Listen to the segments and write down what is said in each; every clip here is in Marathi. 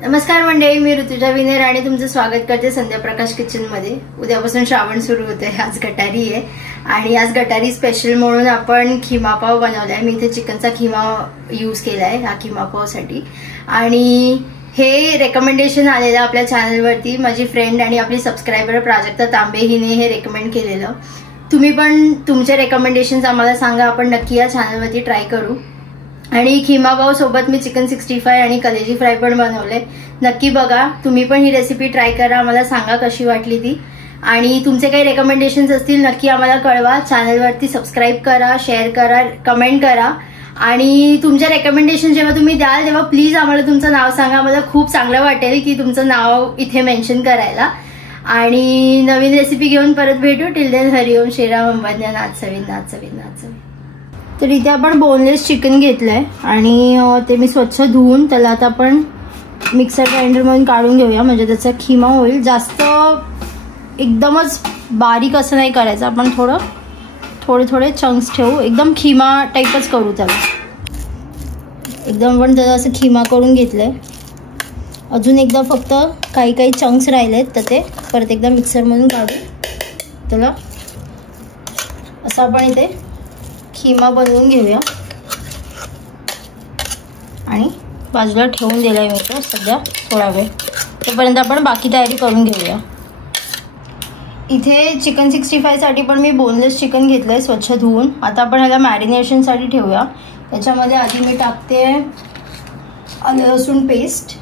नमस्कार मंडळी, मी ऋतुजा विनेर आणि तुमचं स्वागत करते संध्या प्रकाश किचन मध्ये। उद्यापासून श्रावण सुरू होतोय। आज गटारी आहे आणि आज गटारी स्पेशल म्हणून आपण खिमा पाव बनवलाय। मी इथे चिकनचा खिमा यूज केलाय ह्या खिमा पावसाठी आणि हे रेकमेंडेशन आलेलं आपल्या चॅनलवरती। माझी फ्रेंड आणि आपली सबस्क्रायबर प्राजक्ता तांबे हिने हे रेकमेंड केलेलं। तुम्ही पण तुमचे रेकमेंडेशन्स आम्हाला सांगा, आपण नक्की या चॅनलवरती ट्राय करू। आणि खिमा पाव सोबत मी चिकन 65 आणि कलेजी फ्राय पण बनवले। नक्की बघा, तुम्ही पण ही रेसिपी ट्राय करा, आम्हाला सांगा कशी वाटली ती। आणि तुमचे काही रेकमेंडेशन्स असतील नक्की आम्हाला कळवा। चॅनलवरती सबस्क्राइब करा, शेअर करा, कमेंट करा आणि तुमचे रेकमेंडेशन जेव्हा तुम्ही द्याल तेव्हा प्लीज आम्हाला तुमचं नाव सांगा। मला खूप चांगलं वाटेल की तुमचं नाव इथे मेन्शन करायला। आणि नवीन रेसिपी घेऊन परत भेटू। टिल देन हरिओम श्रीराम अंबन्या नाथ सवी नाथ सवी नाथ सवी। तर इथे आपण बोनलेस चिकन घेतलंय आणि ते मी स्वच्छ धुवून त्याला आता आपण मिक्सर ग्राइंडर मधून काढून घेऊया, म्हणजे त्याचा खिमा होईल। जास्त एकदमच बारीक असं नाही करायचं, आपण थोडे थोडे चंक्स ठेवू, एकदम खिमा टाइपच करू त्याला। एकदम पण त्याला असं खिमा करून घेतलंय। अजून एकदा फक्त काही चंक्स राहिलेत तर ते परत एकदा मिक्सर मधून काढू त्याला। असं आपण इथे खिमा बनवून घेऊया आणि बाजूला ठेवून दिलाय मी तो सध्या थोडा वेळ, तोपर्यंत आपण बाकी तयारी करून घेऊया। इथे चिकन 65 साठी पण मी बोनलेस चिकन घेतलंय स्वच्छ धुवून। आता आपण ह्याला मॅरिनेशन साठी ठेवूया। त्याच्यामध्ये आधी मी टाकते आलं लसूण पेस्ट,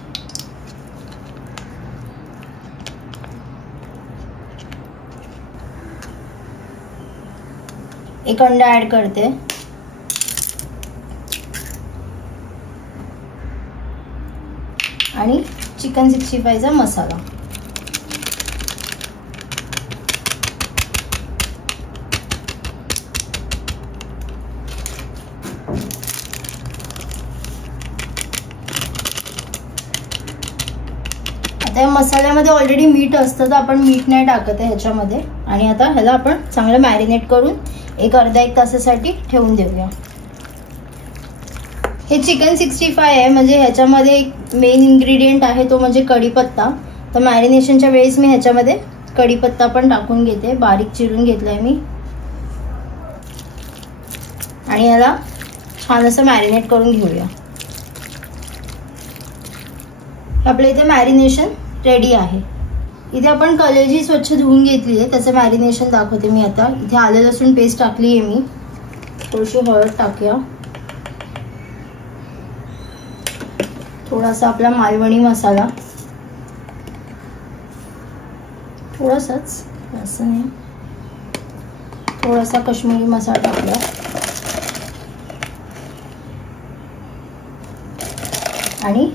एक अंडा ऍड करते आणि चिकन 65 चा मसाला। आता या मसाल्यामध्ये ऑलरेडी मीठ असतं तर आपण मीठ नाही टाकत आहे ह्याच्यामध्ये। आणि आता ह्याला आपण चांगलं मॅरिनेट करून एक अर्धा एक तासासाठी ठेवून देऊया। हे चिकन 65 आहे, म्हणजे ह्याच्यामध्ये एक मेन इन्ग्रेडियंट आहे तो म्हणजे कढीपत्ता। तर मॅरिनेशनच्या वेळेस मी ह्याच्यामध्ये कढीपत्ता पण टाकून घेते, बारीक चिरून घेतलाय मी। आणि याला छान असं मॅरिनेट करून घेऊया। आपल्या इथे मॅरिनेशन रेडी आहे। इथे आपण कलेजी स्वच्छ धुवून घेतली आहे, त्याचं मॅरिनेशन दाखवते मी आता। इथे आलं लसूण पेस्ट टाकली आहे मी, थोडीशी हळद टाकूया, थोडासा आपला मालवणी मसाला, थोडासाच असं नाही, थोडासा काश्मीरी मसाला टाकूया आणि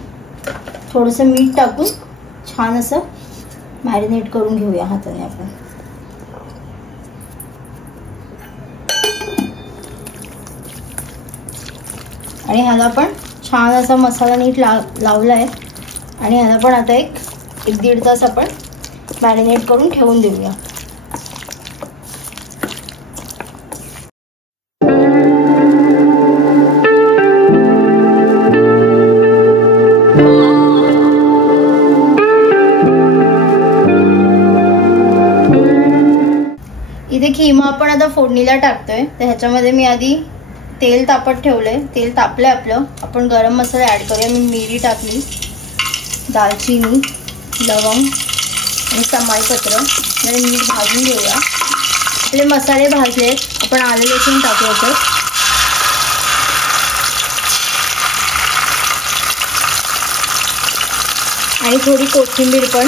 थोडंसं मीठ टाकून छान असं मॅरिनेट करून घेऊया हाताने आपण। आणि ह्याला पण छान असा मसाला नीट लावलाय आणि ह्याला पण आता एक 1-1.5 तास आपण मॅरिनेट करून ठेवून देऊया। इथे खिमा आपण आता फोडणीला टाकतोय, तर ह्याच्यामध्ये मी आधी तेल तापत ठेवलंय। तेल तापलंय आपलं, आपण गरम मसाला ऍड करूया। मी मिरी टाकली, दालचिनी, लवंग आणि तमालपत्र आणि मीठ भाजून घेऊया। आपले मसाले भाजले, आपण आलं लसूण टाकूया आणि थोडी कोथिंबीर पण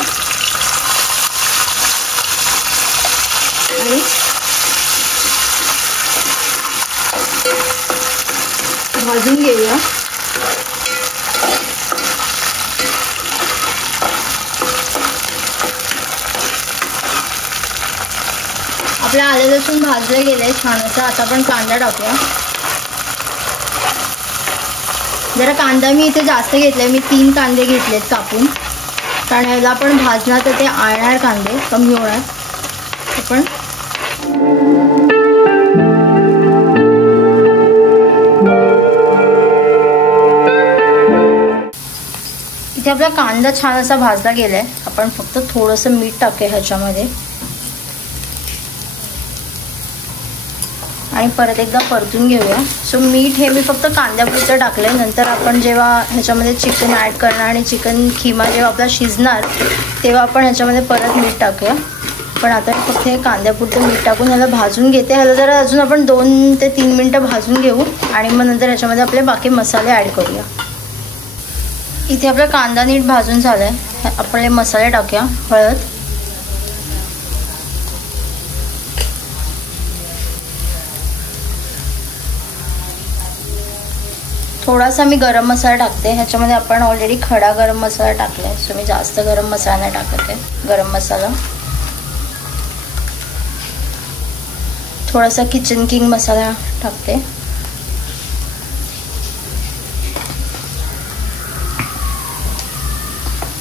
आणि भाजून घेऊया। आपलं आलं लसूण भाजलं गेलंय छान असं। आता आपण कांदा टाकूया। जरा कांदा मी इथे जास्त घेतलाय, मी 3 कांदे घेतलेत कापून, कारण ह्याला आपण भाजणार तर ते आळणार, कांदे कमी होणार। आपण इथे आपला कांदा छान असा भाजला गेलाय. आपण फक्त थोडंसं मीठ टाकूया ह्याच्यामध्ये आणि परत एकदा परतून घेऊया. सो मीठ हे मी फक्त कांद्यापुरतं टाकलंय. नंतर आपण जेव्हा ह्याच्यामध्ये चिकन ॲड करणार आणि चिकन खिमा जेव्हा आपला शिजणार तेव्हा आपण ह्याच्यामध्ये परत मीठ टाकूया. पण आता फक्त हे कांद्यापुरतं मीठ टाकून ह्याला भाजून घेते. ह्याला जरा अजून आपण 2 ते 3 मिनटं भाजून घेऊ आणि मग नंतर ह्याच्यामध्ये आपले बाकी मसाले ॲड करूया. इथे आपला कांदा नीट भाजून झाला आहे. आपले मसाले टाकूया. हळद, थोडासा मी गरम मसाला टाकते. ह्याच्यामध्ये आपण ऑलरेडी खडा गरम मसाला टाकला आहे. सो मी जास्त गरम मसाला नाही टाकत आहे. गरम मसाला, थोडासा किचन किंग मसाला टाकते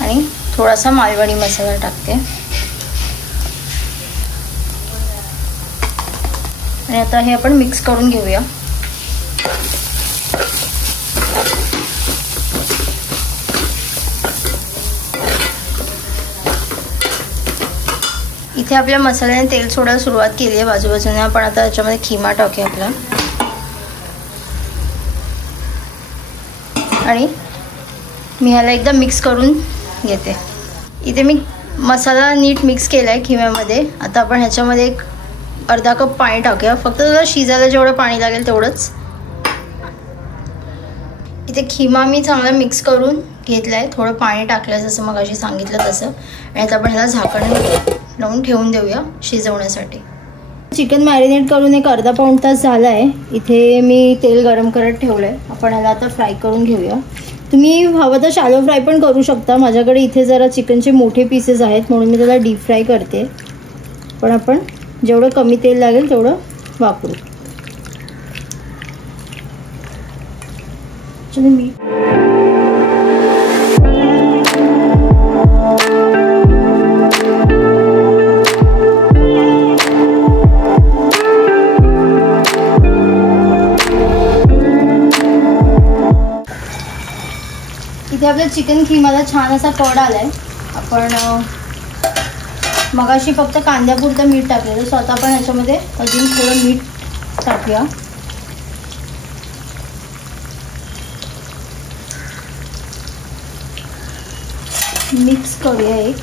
आणि थोडासा मालवणी मसाला टाकते. आणि आता हे आपण मिक्स करून घेऊया. इथे आपल्या मसाल्याने तेल सोडायला सुरुवात केली आहे बाजूबाजूने. आपण आता याच्यामध्ये खिमा टाकूया आपला आणि मी ह्याला एकदा मिक्स करून घेते. इथे मी मसाला नीट मिक्स केला आहे खिम्यामध्ये. आता आपण ह्याच्यामध्ये एक अर्धा कप पाणी टाकूया. फक्त त्याला शिजायला जेवढं पाणी लागेल तेवढंच. इथे खिमा मी चांगला मिक्स करून घेतला आहे. थोडं पाणी टाकलं आहे जसं मगाशी सांगितलं तसं. आणि आता आपण ह्याला झाकण लावून ठेवून देऊया शिजवण्यासाठी. चिकन मॅरिनेट करून एक अर्धा पाऊण तास झाला आहे. इथे मी तेल गरम करत ठेवलं आहे. आपण ह्याला आता फ्राय करून घेऊया. तुम्ही हवं तर शॅलो फ्राय पण करू शकता. माझ्याकडे इथे जरा चिकनचे मोठे पीसेस आहेत म्हणून मी त्याला डीप फ्राय करते. पण आपण जेवढं कमी तेल लागेल तेवढं वापरू. मी इथे आपल्या चिकन खिमाला छान असा कड आलाय. आपण मगाशी फक्त कांद्यापुरतं मीठ टाकलेलं. सो आता आपण ह्याच्यामध्ये अजून थोडं मीठ टाकूया. मिक्स करूया एक.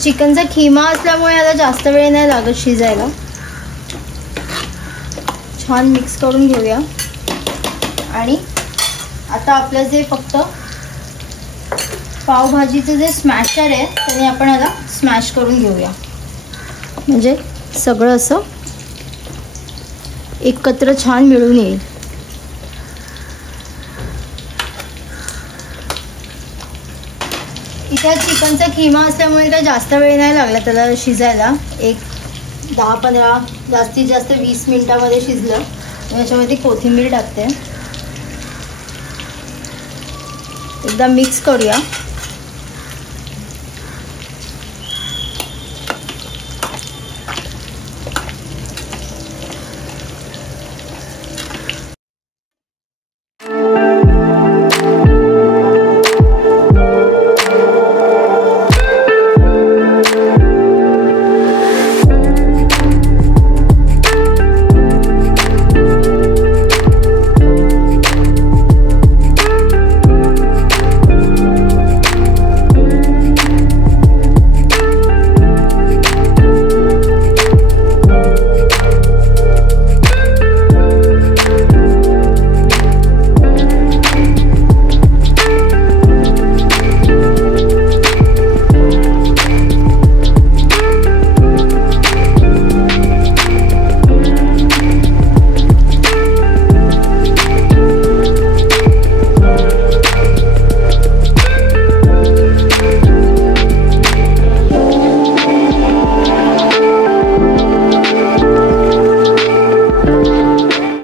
चिकनचा खिमा असल्यामुळे याला जास्त वेळ नाही लागत शिजायला. छान मिक्स करून घेऊया. आणि आता आपलं जे फक्त पावभाजीचं जे स्मॅशर आहे त्याने आपण याला स्मॅश करून घेऊया. म्हणजे सगळं असं एकत्र छान मिळून येईल. इथे चिकनचा खिमा असल्यामुळे काही जास्त वेळ नाही लागला त्याला शिजायला. एक 10-15 जास्तीत जास्त 20 मिनिटामध्ये शिजलं. याच्यामध्ये कोथिंबीर टाकते. एकदा मिक्स करूया.